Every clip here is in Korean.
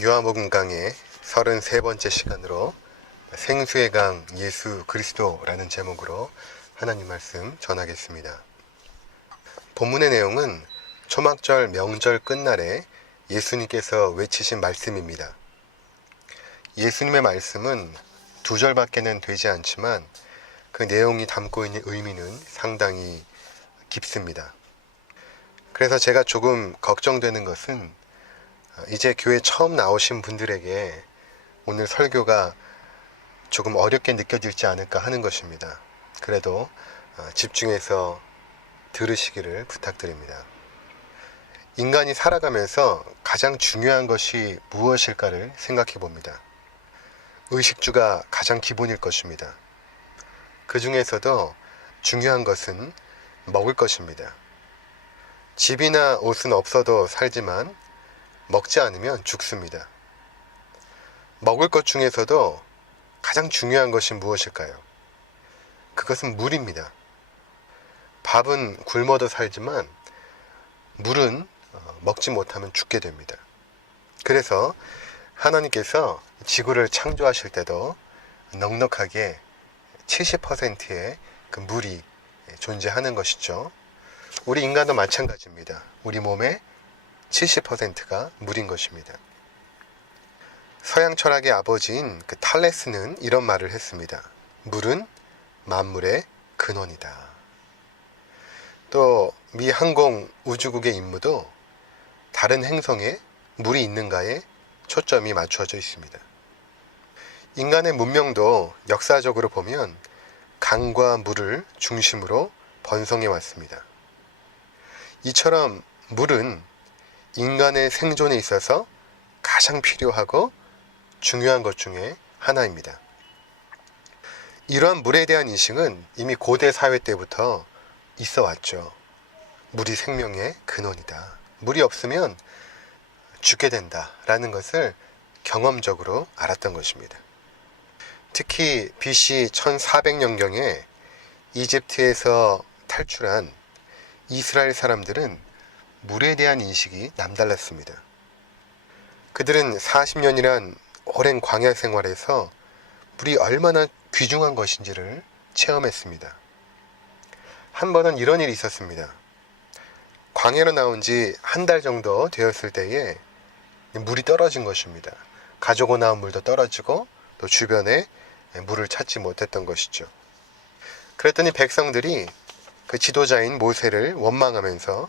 요한복음 강의 33번째 시간으로 생수의 강 예수 그리스도라는 제목으로 하나님 말씀 전하겠습니다. 본문의 내용은 초막절 명절 끝날에 예수님께서 외치신 말씀입니다. 예수님의 말씀은 두 절밖에는 되지 않지만 그 내용이 담고 있는 의미는 상당히 깊습니다. 그래서 제가 조금 걱정되는 것은 이제 교회 처음 나오신 분들에게 오늘 설교가 조금 어렵게 느껴질지 않을까 하는 것입니다. 그래도 집중해서 들으시기를 부탁드립니다. 인간이 살아가면서 가장 중요한 것이 무엇일까를 생각해 봅니다. 의식주가 가장 기본일 것입니다. 그 중에서도 중요한 것은 먹을 것입니다. 집이나 옷은 없어도 살지만 먹지 않으면 죽습니다. 먹을 것 중에서도 가장 중요한 것이 무엇일까요? 그것은 물입니다. 밥은 굶어도 살지만 물은 먹지 못하면 죽게 됩니다. 그래서 하나님께서 지구를 창조하실 때도 넉넉하게 70%의 그 물이 존재하는 것이죠. 우리 인간도 마찬가지입니다. 우리 몸의 70%가 물인 것입니다. 서양 철학의 아버지인 그 탈레스는 이런 말을 했습니다. 물은 만물의 근원이다. 또 미 항공 우주국의 임무도 다른 행성에 물이 있는가에 초점이 맞춰져 있습니다. 인간의 문명도 역사적으로 보면 강과 물을 중심으로 번성해 왔습니다. 이처럼 물은 인간의 생존에 있어서 가장 필요하고 중요한 것 중에 하나입니다. 이러한 물에 대한 인식은 이미 고대 사회 때부터 있어 왔죠. 물이 생명의 근원이다. 물이 없으면 죽게 된다라는 것을 경험적으로 알았던 것입니다. 특히 BC 1400년경에 이집트에서 탈출한 이스라엘 사람들은 물에 대한 인식이 남달랐습니다. 그들은 40년이란 오랜 광야 생활에서 물이 얼마나 귀중한 것인지를 체험했습니다. 한 번은 이런 일이 있었습니다. 광야로 나온 지 한 달 정도 되었을 때에 물이 떨어진 것입니다. 가지고 나온 물도 떨어지고 또 주변에 물을 찾지 못했던 것이죠. 그랬더니 백성들이 그 지도자인 모세를 원망하면서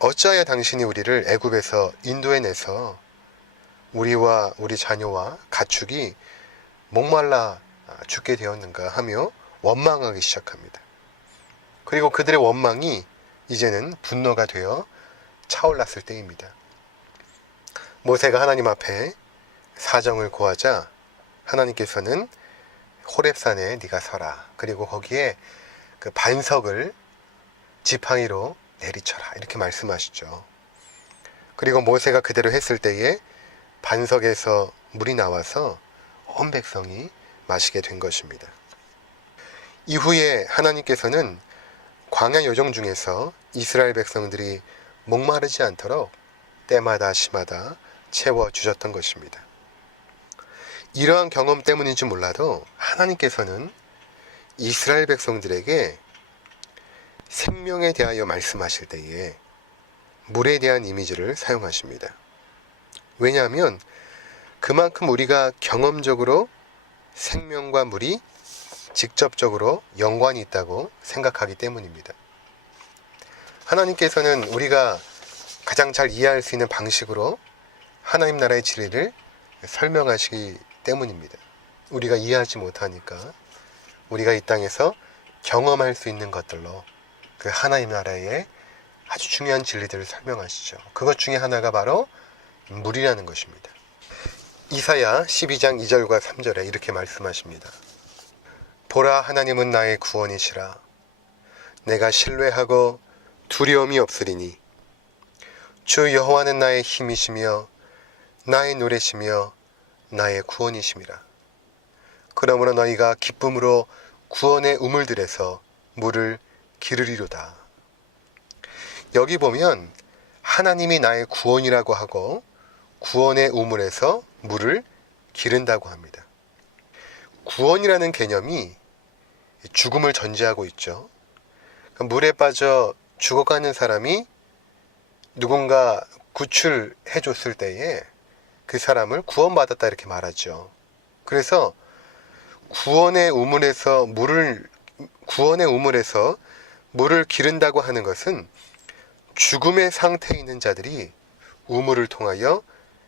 어찌하여 당신이 우리를 애굽에서 인도해내서 우리와 우리 자녀와 가축이 목말라 죽게 되었는가 하며 원망하기 시작합니다. 그리고 그들의 원망이 이제는 분노가 되어 차올랐을 때입니다. 모세가 하나님 앞에 사정을 고하자 하나님께서는 호렙산에 네가 서라. 그리고 거기에 그 반석을 지팡이로 내리쳐라. 이렇게 말씀하시죠. 그리고 모세가 그대로 했을 때에 반석에서 물이 나와서 온 백성이 마시게 된 것입니다. 이후에 하나님께서는 광야 여정 중에서 이스라엘 백성들이 목마르지 않도록 때마다 시마다 채워주셨던 것입니다. 이러한 경험 때문인지 몰라도 하나님께서는 이스라엘 백성들에게 생명에 대하여 말씀하실 때에 물에 대한 이미지를 사용하십니다. 왜냐하면 그만큼 우리가 경험적으로 생명과 물이 직접적으로 연관이 있다고 생각하기 때문입니다. 하나님께서는 우리가 가장 잘 이해할 수 있는 방식으로 하나님 나라의 진리를 설명하시기 때문입니다. 우리가 이해하지 못하니까 우리가 이 땅에서 경험할 수 있는 것들로 그 하나님 나라의 아주 중요한 진리들을 설명하시죠. 그것 중에 하나가 바로 물이라는 것입니다. 이사야 12장 2절과 3절에 이렇게 말씀하십니다. 보라, 하나님은 나의 구원이시라. 내가 신뢰하고 두려움이 없으리니 주 여호와는 나의 힘이시며 나의 노래시며 나의 구원이심이라. 그러므로 너희가 기쁨으로 구원의 우물들에서 물을 기르리로다. 여기 보면 하나님이 나의 구원이라고 하고 구원의 우물에서 물을 기른다고 합니다. 구원이라는 개념이 죽음을 전제하고 있죠. 물에 빠져 죽어가는 사람이 누군가 구출해 줬을 때에 그 사람을 구원받았다 이렇게 말하죠. 그래서 구원의 우물에서 물을 기른다고 하는 것은 죽음의 상태에 있는 자들이 우물을 통하여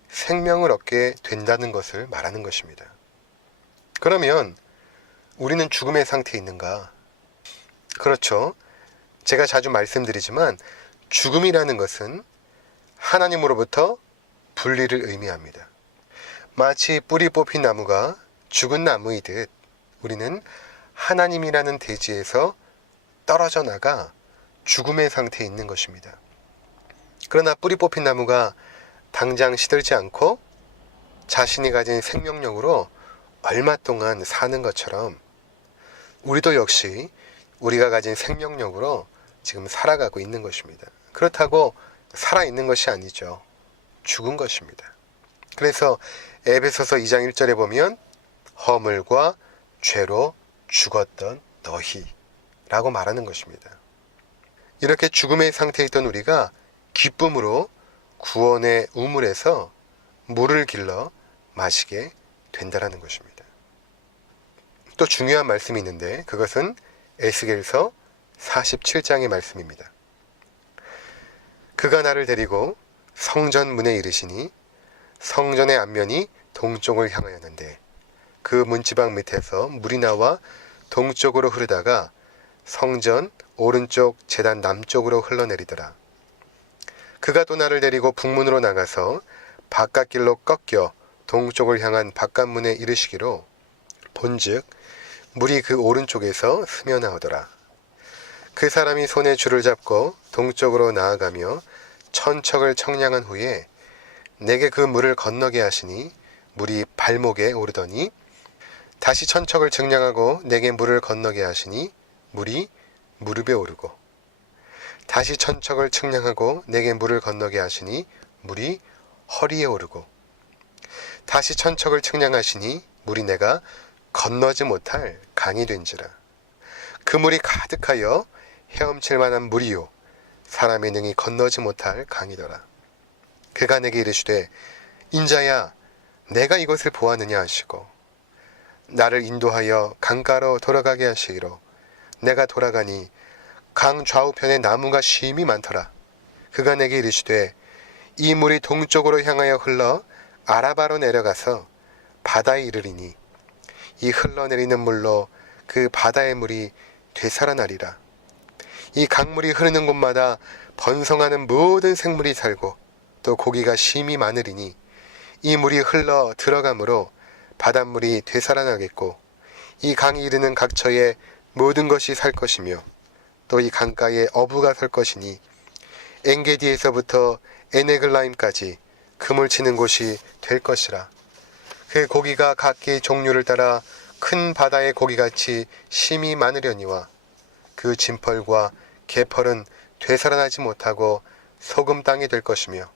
생명을 얻게 된다는 것을 말하는 것입니다. 그러면 우리는 죽음의 상태에 있는가? 그렇죠. 제가 자주 말씀드리지만 죽음이라는 것은 하나님으로부터 분리를 의미합니다. 마치 뿌리 뽑힌 나무가 죽은 나무이듯 우리는 하나님이라는 대지에서 떨어져 나가 죽음의 상태에 있는 것입니다. 그러나 뿌리 뽑힌 나무가 당장 시들지 않고 자신이 가진 생명력으로 얼마 동안 사는 것처럼 우리도 역시 우리가 가진 생명력으로 지금 살아가고 있는 것입니다. 그렇다고 살아있는 것이 아니죠. 죽은 것입니다. 그래서 에베소서 2장 1절에 보면 허물과 죄로 죽었던 너희 라고 말하는 것입니다. 이렇게 죽음의 상태에 있던 우리가 기쁨으로 구원의 우물에서 물을 길러 마시게 된다라는 것입니다. 또 중요한 말씀이 있는데 그것은 에스겔서 47장의 말씀입니다. 그가 나를 데리고 성전 문에 이르시니 성전의 앞면이 동쪽을 향하였는데 그 문지방 밑에서 물이 나와 동쪽으로 흐르다가 성전 오른쪽 제단 남쪽으로 흘러내리더라. 그가 또 나를 데리고 북문으로 나가서 바깥길로 꺾여 동쪽을 향한 바깥문에 이르시기로 본즉 물이 그 오른쪽에서 스며나오더라. 그 사람이 손에 줄을 잡고 동쪽으로 나아가며 천척을 청량한 후에 내게 그 물을 건너게 하시니 물이 발목에 오르더니 다시 천척을 청량하고 내게 물을 건너게 하시니 물이 무릎에 오르고 다시 천척을 측량하고 내게 물을 건너게 하시니 물이 허리에 오르고 다시 천척을 측량하시니 물이 내가 건너지 못할 강이 된지라. 그 물이 가득하여 헤엄칠 만한 물이요 사람의 능히 건너지 못할 강이더라. 그가 내게 이르시되 인자야 내가 이것을 보았느냐 하시고 나를 인도하여 강가로 돌아가게 하시기로 내가 돌아가니 강 좌우편에 나무가 심이 많더라. 그가 내게 이르시되 이 물이 동쪽으로 향하여 흘러 아라바로 내려가서 바다에 이르리니 이 흘러내리는 물로 그 바다의 물이 되살아나리라. 이 강물이 흐르는 곳마다 번성하는 모든 생물이 살고 또 고기가 심이 많으리니 이 물이 흘러 들어가므로 바닷물이 되살아나겠고 이 강이 이르는 각처에 모든 것이 살 것이며 또 이 강가에 어부가 설 것이니 엔게디에서부터 에네글라임까지 그물 치는 곳이 될 것이라. 그 고기가 각기 종류를 따라 큰 바다의 고기같이 심이 많으려니와 그 진펄과 개펄은 되살아나지 못하고 소금 땅이 될 것이며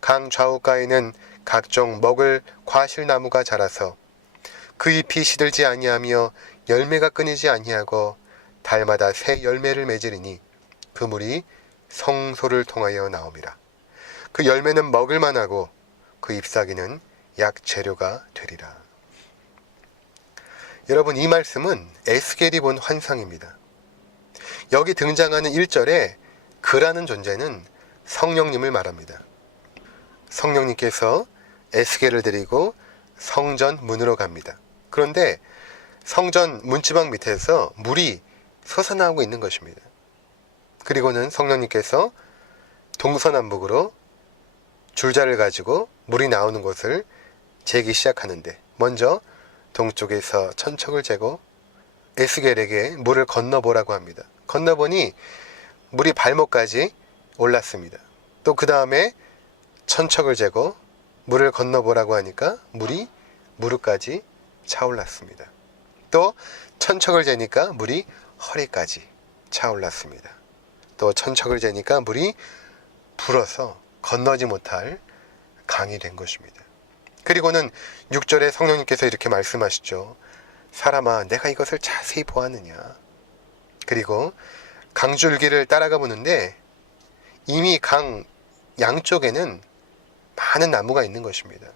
강 좌우가에는 각종 먹을 과실나무가 자라서 그 잎이 시들지 아니하며 열매가 끊이지 아니하고 달마다 새 열매를 맺으리니 그 물이 성소를 통하여 나옴이라. 그 열매는 먹을 만하고 그 잎사귀는 약 재료가 되리라. 여러분 이 말씀은 에스겔이 본 환상입니다. 여기 등장하는 1절에 그라는 존재는 성령님을 말합니다. 성령님께서 에스겔을 데리고 성전 문으로 갑니다. 그런데 성전 문지방 밑에서 물이 솟아나오고 있는 것입니다. 그리고는 성령님께서 동서남북으로 줄자를 가지고 물이 나오는 곳을 재기 시작하는데 먼저 동쪽에서 천척을 재고 에스겔에게 물을 건너보라고 합니다. 건너보니 물이 발목까지 올랐습니다. 또 그 다음에 천척을 재고 물을 건너보라고 하니까 물이 무릎까지 차올랐습니다. 또 천척을 재니까 물이 허리까지 차올랐습니다. 또 천척을 재니까 물이 불어서 건너지 못할 강이 된 것입니다. 그리고는 6절에 성령님께서 이렇게 말씀하시죠. 사람아, 내가 이것을 자세히 보았느냐. 그리고 강줄기를 따라가 보는데 이미 강 양쪽에는 많은 나무가 있는 것입니다.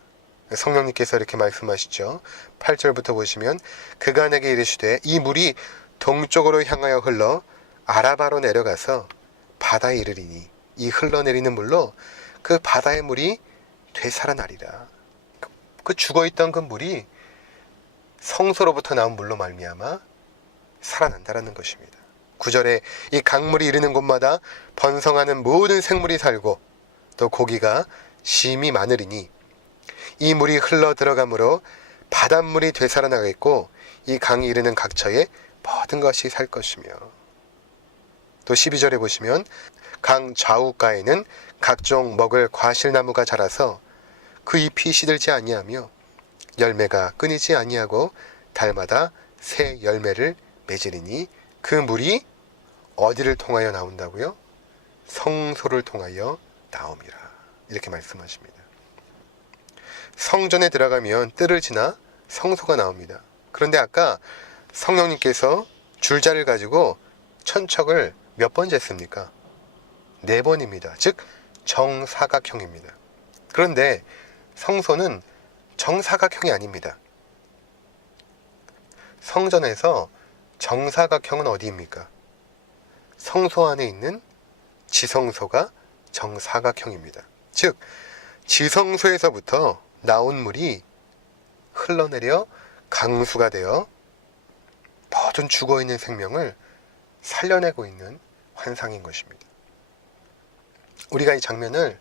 성령님께서 이렇게 말씀하시죠. 8절부터 보시면 그가 내게 이르시되 이 물이 동쪽으로 향하여 흘러 아라바로 내려가서 바다에 이르리니 이 흘러내리는 물로 그 바다의 물이 되살아나리라. 그 죽어있던 그 물이 성소로부터 나온 물로 말미암아 살아난다라는 것입니다. 9절에 이 강물이 이르는 곳마다 번성하는 모든 생물이 살고 또 고기가 심이 많으리니 이 물이 흘러 들어가므로 바닷물이 되살아나겠고 이 강이 이르는 각처에 모든 것이 살 것이며 또 12절에 보시면 강 좌우가에는 각종 먹을 과실나무가 자라서 그 잎이 시들지 아니하며 열매가 끊이지 아니하고 달마다 새 열매를 맺으리니 그 물이 어디를 통하여 나온다고요? 성소를 통하여 나옵니다. 이렇게 말씀하십니다. 성전에 들어가면 뜰을 지나 성소가 나옵니다. 그런데 아까 성령님께서 줄자를 가지고 천척을 몇 번 쟀습니까? 4번입니다. 즉 정사각형입니다. 그런데 성소는 정사각형이 아닙니다. 성전에서 정사각형은 어디입니까? 성소 안에 있는 지성소가 정사각형입니다. 즉 지성소에서부터 나온 물이 흘러내려 강수가 되어 모든 죽어있는 생명을 살려내고 있는 환상인 것입니다. 우리가 이 장면을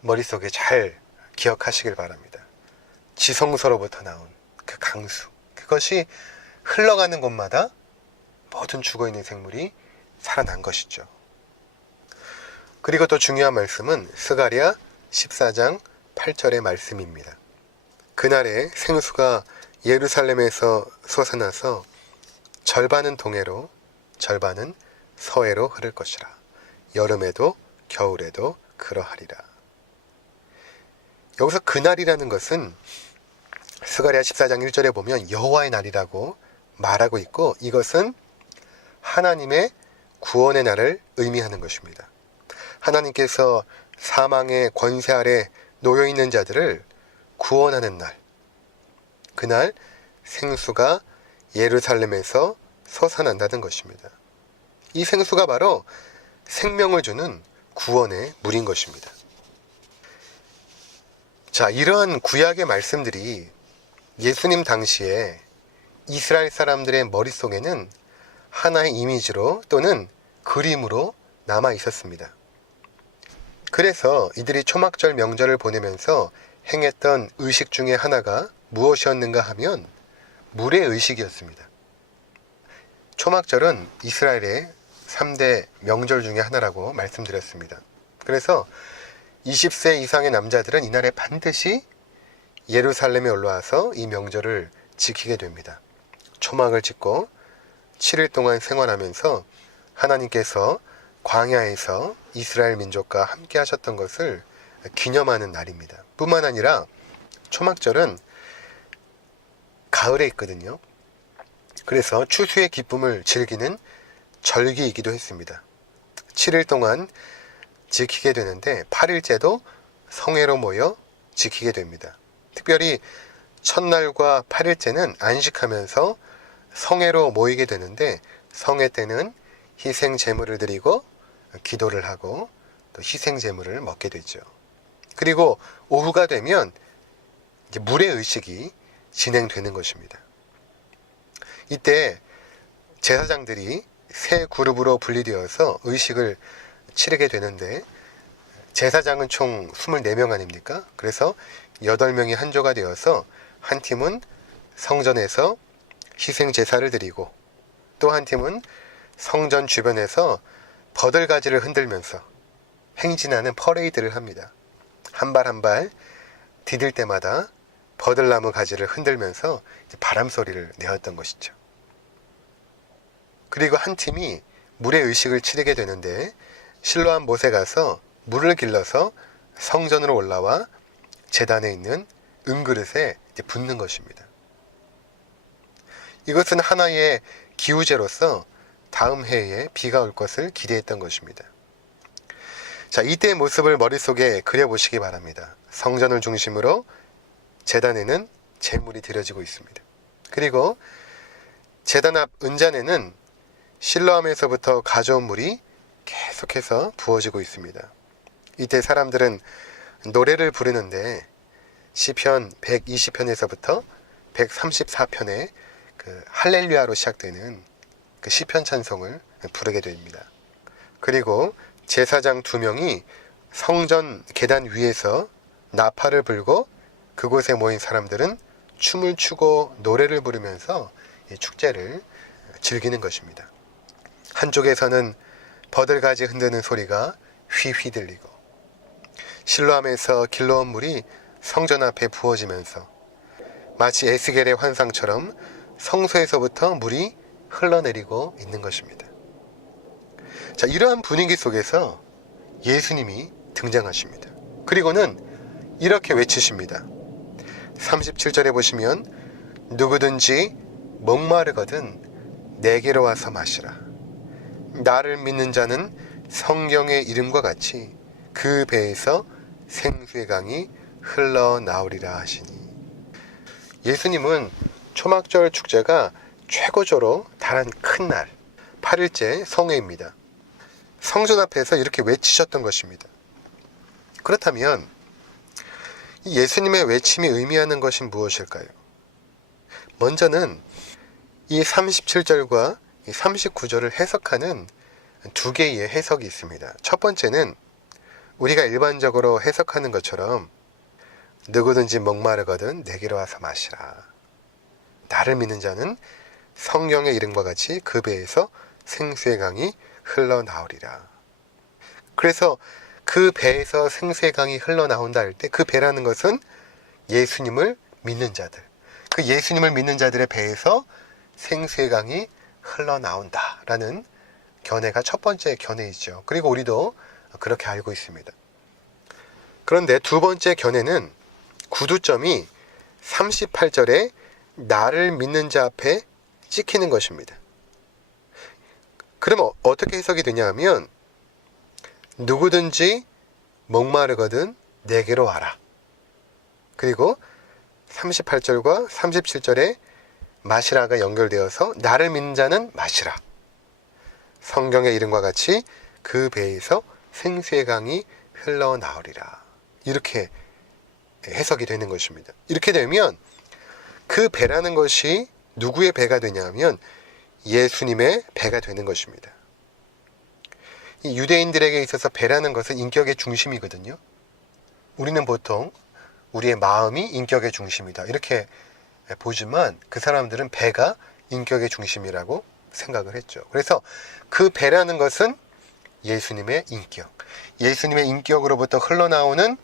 머릿속에 잘 기억하시길 바랍니다. 지성소로부터 나온 그 강수, 그것이 흘러가는 곳마다 모든 죽어있는 생물이 살아난 것이죠. 그리고 또 중요한 말씀은 스가랴 14장 8절의 말씀입니다. 그날에 생수가 예루살렘에서 솟아나서 절반은 동해로 절반은 서해로 흐를 것이라. 여름에도 겨울에도 그러하리라. 여기서 그날이라는 것은 스가랴 14장 1절에 보면 여호와의 날이라고 말하고 있고 이것은 하나님의 구원의 날을 의미하는 것입니다. 하나님께서 사망의 권세 아래 놓여있는 자들을 구원하는 날, 그날 생수가 예루살렘에서 솟아난다는 것입니다. 이 생수가 바로 생명을 주는 구원의 물인 것입니다. 자, 이러한 구약의 말씀들이 예수님 당시에 이스라엘 사람들의 머릿속에는 하나의 이미지로 또는 그림으로 남아 있었습니다. 그래서 이들이 초막절 명절을 보내면서 행했던 의식 중에 하나가 무엇이었는가 하면 물의 의식이었습니다. 초막절은 이스라엘의 3대 명절 중에 하나라고 말씀드렸습니다. 그래서 20세 이상의 남자들은 이날에 반드시 예루살렘에 올라와서 이 명절을 지키게 됩니다. 초막을 짓고 7일 동안 생활하면서 하나님께서 광야에서 이스라엘 민족과 함께 하셨던 것을 기념하는 날입니다. 뿐만 아니라 초막절은 가을에 있거든요. 그래서 추수의 기쁨을 즐기는 절기이기도 했습니다. 7일 동안 지키게 되는데 8일째도 성회로 모여 지키게 됩니다. 특별히 첫날과 8일째는 안식하면서 성회로 모이게 되는데 성회 때는 희생 제물을 드리고 기도를 하고 또 희생 제물을 먹게 되죠. 그리고 오후가 되면 이제 물의 의식이 진행되는 것입니다. 이때 제사장들이 세 그룹으로 분리되어서 의식을 치르게 되는데 제사장은 총 24명 아닙니까? 그래서 8명이 한 조가 되어서 한 팀은 성전에서 희생 제사를 드리고 또 한 팀은 성전 주변에서 버들가지를 흔들면서 행진하는 퍼레이드를 합니다. 한 발 한 발 디딜 때마다 버들나무 가지를 흔들면서 바람 소리를 내었던 것이죠. 그리고 한 팀이 물의 의식을 치르게 되는데 실로암 못에 가서 물을 길러서 성전으로 올라와 제단에 있는 은그릇에 붓는 것입니다. 이것은 하나의 기우제로서 다음 해에 비가 올 것을 기대했던 것입니다. 자, 이때의 모습을 머릿속에 그려보시기 바랍니다. 성전을 중심으로 제단에는 제물이 드려지고 있습니다. 그리고 제단 앞 은잔에는 실로암에서부터 가져온 물이 계속해서 부어지고 있습니다. 이때 사람들은 노래를 부르는데 시편 120편에서부터 134편의 그 할렐루야로 시작되는 그 시편 찬송을 부르게 됩니다. 그리고 제사장 2명이 성전 계단 위에서 나팔을 불고 그곳에 모인 사람들은 춤을 추고 노래를 부르면서 이 축제를 즐기는 것입니다. 한쪽에서는 버들가지 흔드는 소리가 휘휘 들리고 실로암에서 길러온 물이 성전 앞에 부어지면서 마치 에스겔의 환상처럼 성소에서부터 물이 흘러내리고 있는 것입니다. 자, 이러한 분위기 속에서 예수님이 등장하십니다. 그리고는 이렇게 외치십니다. 37절에 보시면 누구든지 목마르거든 내게로 와서 마시라. 나를 믿는 자는 성경의 이름과 같이 그 배에서 생수의 강이 흘러나오리라 하시니. 예수님은 초막절 축제가 최고조로 달한 큰 날 8일째 성회입니다. 성전 앞에서 이렇게 외치셨던 것입니다. 그렇다면 이 예수님의 외침이 의미하는 것이 무엇일까요? 먼저는 이 37절과 이 39절을 해석하는 두 개의 해석이 있습니다. 첫 번째는 우리가 일반적으로 해석하는 것처럼 누구든지 목마르거든 내게로 와서 마시라. 나를 믿는 자는 성경의 이름과 같이 그 배에서 생수의 강이 흘러나오리라. 그래서 그 배에서 생수의 강이 흘러나온다 할 때 그 배라는 것은 예수님을 믿는 자들, 그 예수님을 믿는 자들의 배에서 생수의 강이 흘러나온다라는 견해가 첫 번째 견해이죠. 그리고 우리도 그렇게 알고 있습니다. 그런데 두 번째 견해는 구두점이 38절에 나를 믿는 자 앞에 찍히는 것입니다. 그러면 어떻게 해석이 되냐 하면 누구든지 목마르거든 내게로 와라. 그리고 38절과 37절에 마시라가 연결되어서 나를 믿는 자는 마시라. 성경의 이름과 같이 그 배에서 생수의 강이 흘러나오리라. 이렇게 해석이 되는 것입니다. 이렇게 되면 그 배라는 것이 누구의 배가 되냐면 예수님의 배가 되는 것입니다. 이 유대인들에게 있어서 배라는 것은 인격의 중심이거든요. 우리는 보통 우리의 마음이 인격의 중심이다 이렇게 보지만 그 사람들은 배가 인격의 중심이라고 생각을 했죠. 그래서 그 배라는 것은 예수님의 인격, 예수님의 인격으로부터 흘러나오는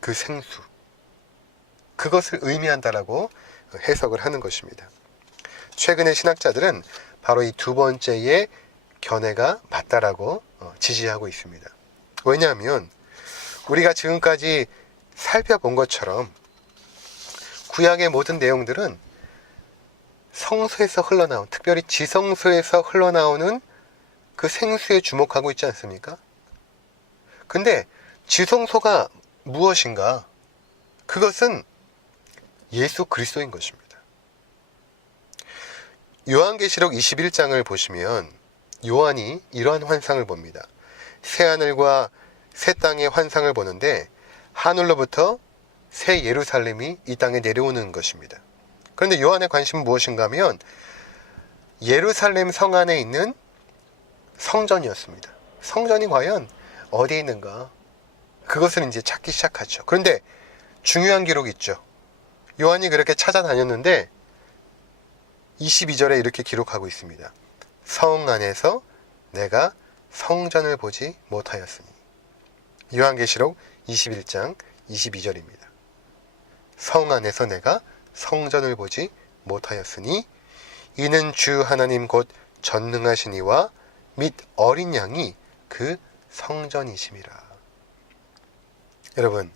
그 생수, 그것을 의미한다라고 해석을 하는 것입니다. 최근의 신학자들은 바로 이 두 번째의 견해가 맞다라고 지지하고 있습니다. 왜냐하면 우리가 지금까지 살펴본 것처럼 구약의 모든 내용들은 성소에서 흘러나온, 특별히 지성소에서 흘러나오는 그 생수에 주목하고 있지 않습니까? 근데 지성소가 무엇인가? 그것은 예수 그리스도인 것입니다. 요한계시록 21장을 보시면 요한이 이러한 환상을 봅니다. 새하늘과 새 땅의 환상을 보는데 하늘로부터 새 예루살렘이 이 땅에 내려오는 것입니다. 그런데 요한의 관심은 무엇인가 하면 예루살렘 성 안에 있는 성전이었습니다. 성전이 과연 어디에 있는가? 그것을 이제 찾기 시작하죠. 그런데 중요한 기록이 있죠. 요한이 그렇게 찾아다녔는데 22절에 이렇게 기록하고 있습니다. 성 안에서 내가 성전을 보지 못하였으니. 요한계시록 21장 22절입니다. 성 안에서 내가 성전을 보지 못하였으니 이는 주 하나님 곧 전능하신 이와 및 어린 양이 그 성전이심이라. 여러분,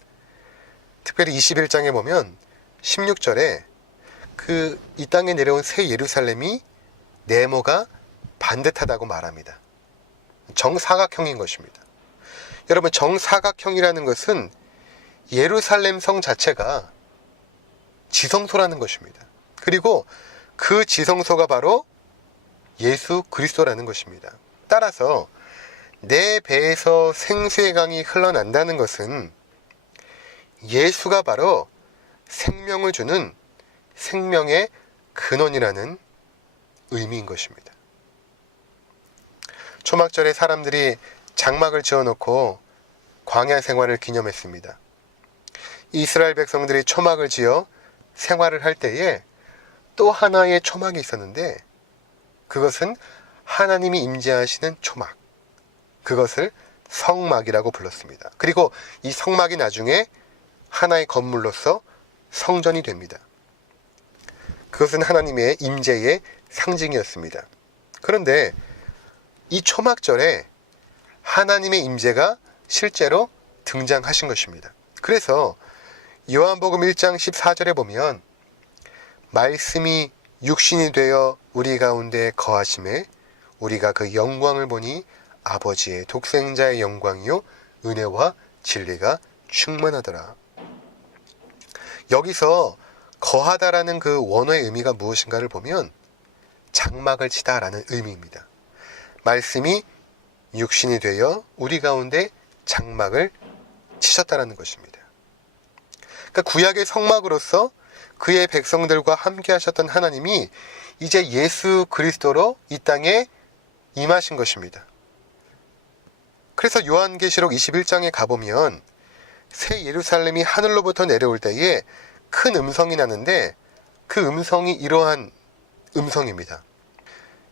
특별히 21장에 보면 16절에 이 땅에 내려온 새 예루살렘이 네모가 반듯하다고 말합니다. 정사각형인 것입니다. 여러분, 정사각형이라는 것은 예루살렘 성 자체가 지성소라는 것입니다. 그리고 그 지성소가 바로 예수 그리스도라는 것입니다. 따라서 내 배에서 생수의 강이 흘러난다는 것은 예수가 바로 생명을 주는 생명의 근원이라는 의미인 것입니다. 초막절에 사람들이 장막을 지어놓고 광야 생활을 기념했습니다. 이스라엘 백성들이 초막을 지어 생활을 할 때에 또 하나의 초막이 있었는데 그것은 하나님이 임재하시는 초막, 그것을 성막이라고 불렀습니다. 그리고 이 성막이 나중에 하나의 건물로서 성전이 됩니다. 그것은 하나님의 임재의 상징이었습니다. 그런데 이 초막절에 하나님의 임재가 실제로 등장하신 것입니다. 그래서 요한복음 1장 14절에 보면 말씀이 육신이 되어 우리 가운데 거하심에 우리가 그 영광을 보니 아버지의 독생자의 영광이요 은혜와 진리가 충만하더라. 여기서 거하다라는 그 원어의 의미가 무엇인가를 보면 장막을 치다라는 의미입니다. 말씀이 육신이 되어 우리 가운데 장막을 치셨다라는 것입니다. 그러니까 구약의 성막으로서 그의 백성들과 함께 하셨던 하나님이 이제 예수 그리스도로 이 땅에 임하신 것입니다. 그래서 요한계시록 21장에 가보면 새 예루살렘이 하늘로부터 내려올 때에 큰 음성이 나는데 그 음성이 이러한 음성입니다.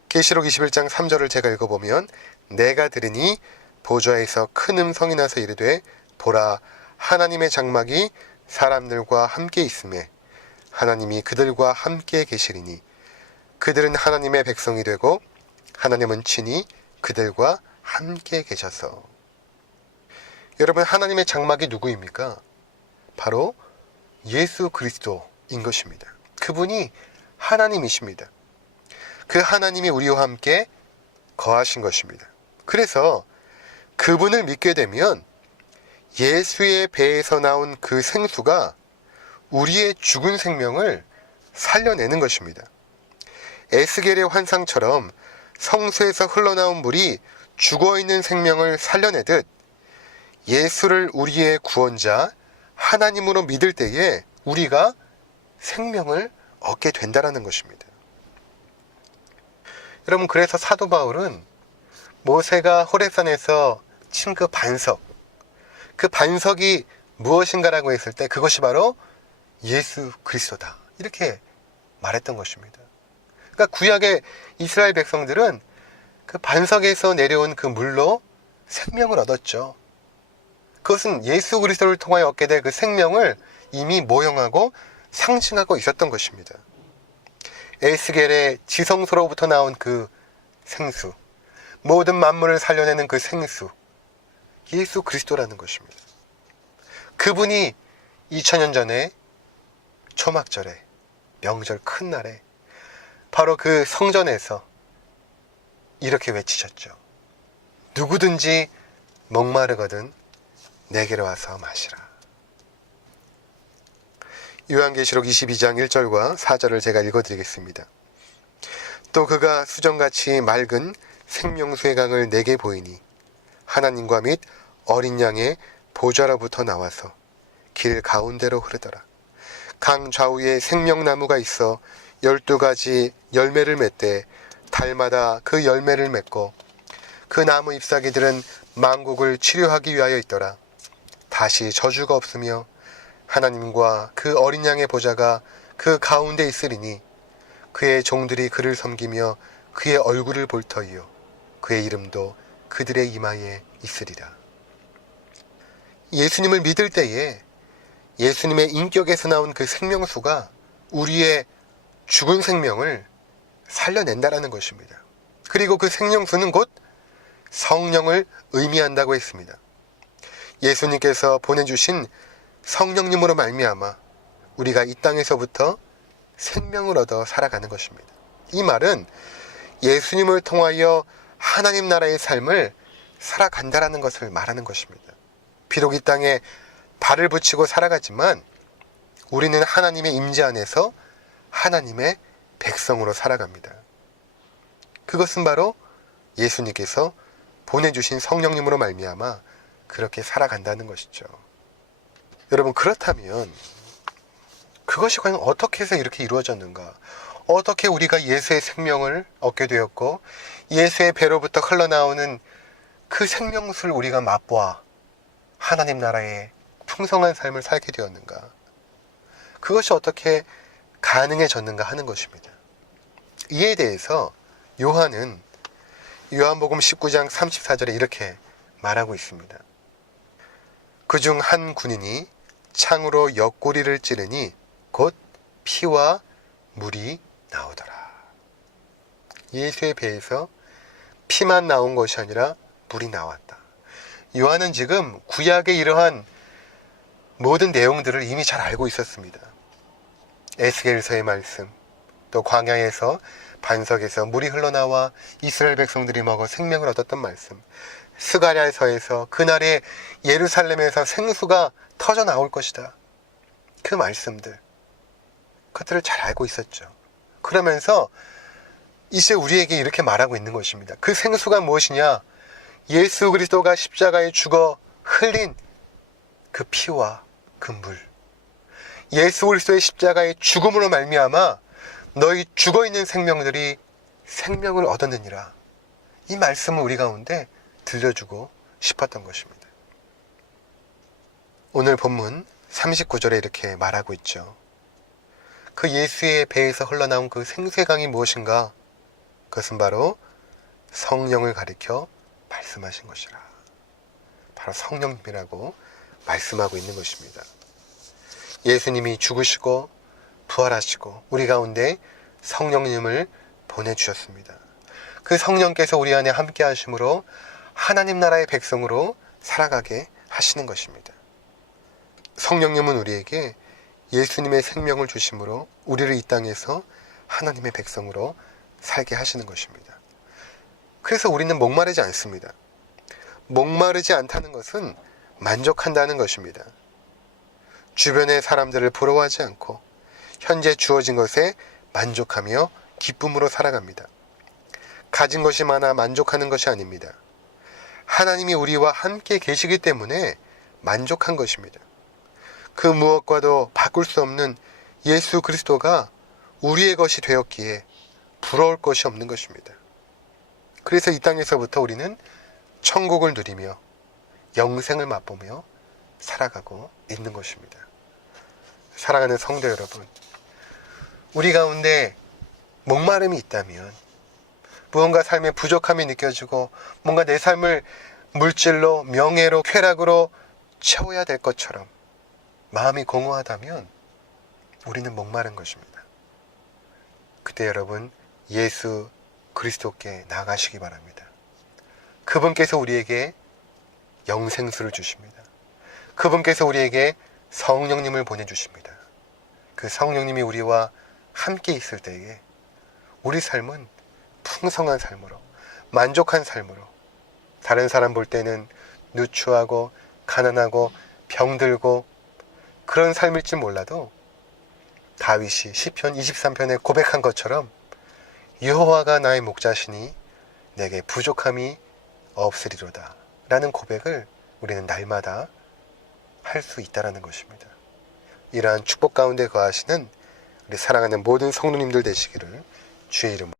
계시록 21장 3절을 제가 읽어보면 내가 들으니 보좌에서 큰 음성이 나서 이르되 보라 하나님의 장막이 사람들과 함께 있음에 하나님이 그들과 함께 계시리니 그들은 하나님의 백성이 되고 하나님은 친히 그들과 함께 계셔서. 여러분, 하나님의 장막이 누구입니까? 바로 예수 그리스도인 것입니다. 그분이 하나님이십니다. 그 하나님이 우리와 함께 거하신 것입니다. 그래서 그분을 믿게 되면 예수의 배에서 나온 그 생수가 우리의 죽은 생명을 살려내는 것입니다. 에스겔의 환상처럼 성수에서 흘러나온 물이 죽어있는 생명을 살려내듯 예수를 우리의 구원자 하나님으로 믿을 때에 우리가 생명을 얻게 된다는 것입니다. 여러분, 그래서 사도 바울은 모세가 호렙산에서 친 그 반석, 그 반석이 무엇인가라고 했을 때 그것이 바로 예수 그리스도다, 이렇게 말했던 것입니다. 그러니까 구약의 이스라엘 백성들은 그 반석에서 내려온 그 물로 생명을 얻었죠. 그것은 예수 그리스도를 통하여 얻게 될 그 생명을 이미 모형하고 상징하고 있었던 것입니다. 에스겔의 지성소로부터 나온 그 생수, 모든 만물을 살려내는 그 생수, 예수 그리스도라는 것입니다. 그분이 2000년 전에 초막절에, 명절 큰 날에 바로 그 성전에서 이렇게 외치셨죠. 누구든지 목마르거든 내게로 와서 마시라. 요한계시록 22장 1절과 4절을 제가 읽어드리겠습니다. 또 그가 수정같이 맑은 생명수의 강을 내게 보이니 하나님과 및 어린 양의 보좌로부터 나와서 길 가운데로 흐르더라. 강 좌우에 생명나무가 있어 12가지 열매를 맺되 달마다 그 열매를 맺고 그 나무 잎사귀들은 만국을 치료하기 위하여 있더라. 다시 저주가 없으며 하나님과 그 어린 양의 보좌가 그 가운데 있으리니 그의 종들이 그를 섬기며 그의 얼굴을 볼 터이요 그의 이름도 그들의 이마에 있으리라. 예수님을 믿을 때에 예수님의 인격에서 나온 그 생명수가 우리의 죽은 생명을 살려낸다라는 것입니다. 그리고 그 생명수는 곧 성령을 의미한다고 했습니다. 예수님께서 보내주신 성령님으로 말미암아 우리가 이 땅에서부터 생명을 얻어 살아가는 것입니다. 이 말은 예수님을 통하여 하나님 나라의 삶을 살아간다라는 것을 말하는 것입니다. 비록 이 땅에 발을 붙이고 살아가지만 우리는 하나님의 임재 안에서 하나님의 백성으로 살아갑니다. 그것은 바로 예수님께서 보내주신 성령님으로 말미암아 그렇게 살아간다는 것이죠. 여러분, 그렇다면 그것이 과연 어떻게 해서 이렇게 이루어졌는가? 어떻게 우리가 예수의 생명을 얻게 되었고 예수의 배로부터 흘러나오는 그 생명수를 우리가 맛보아 하나님 나라의 풍성한 삶을 살게 되었는가? 그것이 어떻게 가능해졌는가 하는 것입니다. 이에 대해서 요한은 요한복음 19장 34절에 이렇게 말하고 있습니다. 그중 한 군인이 창으로 옆구리를 찌르니 곧 피와 물이 나오더라. 예수의 배에서 피만 나온 것이 아니라 물이 나왔다. 요한은 지금 구약의 이러한 모든 내용들을 이미 잘 알고 있었습니다. 에스겔서의 말씀, 또 광야에서 반석에서 물이 흘러나와 이스라엘 백성들이 먹어 생명을 얻었던 말씀, 스가랴서에서 그날에 예루살렘에서 생수가 터져 나올 것이다. 그 말씀들, 그것들을 잘 알고 있었죠. 그러면서 이제 우리에게 이렇게 말하고 있는 것입니다. 그 생수가 무엇이냐? 예수 그리스도가 십자가에 죽어 흘린 그 피와 그 물. 예수 그리스도의 십자가의 죽음으로 말미암아 너희 죽어있는 생명들이 생명을 얻었느니라. 이 말씀을 우리 가운데 들려주고 싶었던 것입니다. 오늘 본문 39절에 이렇게 말하고 있죠. 그 예수의 배에서 흘러나온 그 생수의 강이 무엇인가? 그것은 바로 성령을 가리켜 말씀하신 것이라. 바로 성령님이라고 말씀하고 있는 것입니다. 예수님이 죽으시고 부활하시고 우리 가운데 성령님을 보내주셨습니다. 그 성령께서 우리 안에 함께 하심으로 하나님 나라의 백성으로 살아가게 하시는 것입니다. 성령님은 우리에게 예수님의 생명을 주심으로 우리를 이 땅에서 하나님의 백성으로 살게 하시는 것입니다. 그래서 우리는 목마르지 않습니다. 목마르지 않다는 것은 만족한다는 것입니다. 주변의 사람들을 부러워하지 않고 현재 주어진 것에 만족하며 기쁨으로 살아갑니다. 가진 것이 많아 만족하는 것이 아닙니다. 하나님이 우리와 함께 계시기 때문에 만족한 것입니다. 그 무엇과도 바꿀 수 없는 예수 그리스도가 우리의 것이 되었기에 부러울 것이 없는 것입니다. 그래서 이 땅에서부터 우리는 천국을 누리며 영생을 맛보며 살아가고 있는 것입니다. 사랑하는 성도 여러분, 우리 가운데 목마름이 있다면, 무언가 삶에 부족함이 느껴지고 뭔가 내 삶을 물질로, 명예로, 쾌락으로 채워야 될 것처럼 마음이 공허하다면 우리는 목마른 것입니다. 그때 여러분, 예수 그리스도께 나아가시기 바랍니다. 그분께서 우리에게 영생수를 주십니다. 그분께서 우리에게 성령님을 보내주십니다. 그 성령님이 우리와 함께 있을 때에 우리 삶은 풍성한 삶으로, 만족한 삶으로, 다른 사람 볼 때는 누추하고 가난하고 병들고 그런 삶일지 몰라도 다윗이 시편 23편에 고백한 것처럼 여호와가 나의 목자시니 내게 부족함이 없으리로다 라는 고백을 우리는 날마다 할 수 있다는 것입니다. 이러한 축복 가운데 거하시는 우리 사랑하는 모든 성도님들 되시기를 주의 이름으로